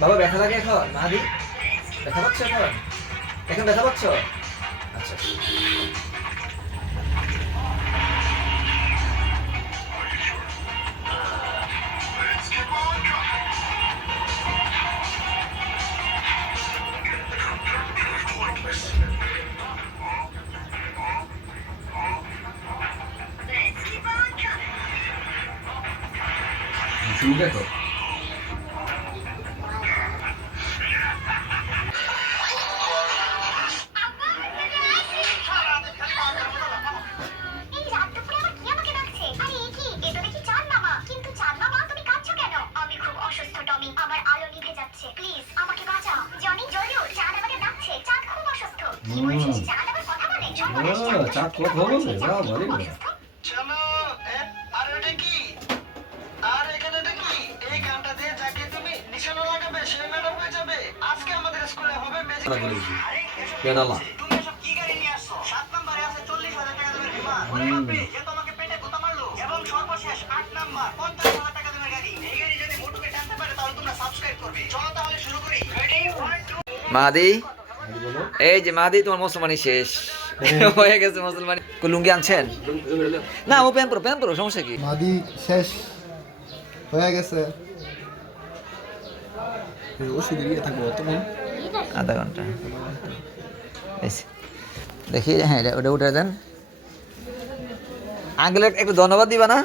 বাবা ব্যথা লাগে এখন? মাদি ব্যথা পাচ্ছ এখন? এখন ব্যথা পাচ্ছ? আচ্ছা। দেখো চাঁদ কথা বলবে ভালোই বলে। চলো আর এটা কি? আর এখানে এটা কি? এই গানটা দিয়ে যাকে তুমি নিশানা লাগাবে সে ম্যাডাম হয়ে যাবে। আজকে আমাদের স্কুলে হবে ম্যাজিক। পেডালা তুমি এসব কি গাড়ি নিয়ে আসছো? 7 নম্বরে আছে 40,000 টাকা দামের বিমান। মনে রাখবে যে তোমাকে পেটে গুতা মারলো। এবং সর্বশেষ 8 নাম্বার 50,000 টাকা দামের গাড়ি। এই গাড়ি যদি মোটুকে টানতে পারে তাহলে তোমরা সাবস্ক্রাইব করবে। চলো তাহলে শুরু করি। রেডি 1 2 মাদি, এই যে মাদি তোমার মুসলমানি শেষ হয়ে গেছে। মুসলমানি লুঙ্গি আনছেন? না ও প্যান পরো সমস্যা কি? মাদি শেষ হয়ে গেছে। ওষুধ দিয়ে থাকবো তখন আধা ঘন্টা দেখি। হ্যাঁ ওটা উঠে দেন। আঙ্কেল একটু ধন্যবাদ দিবা না?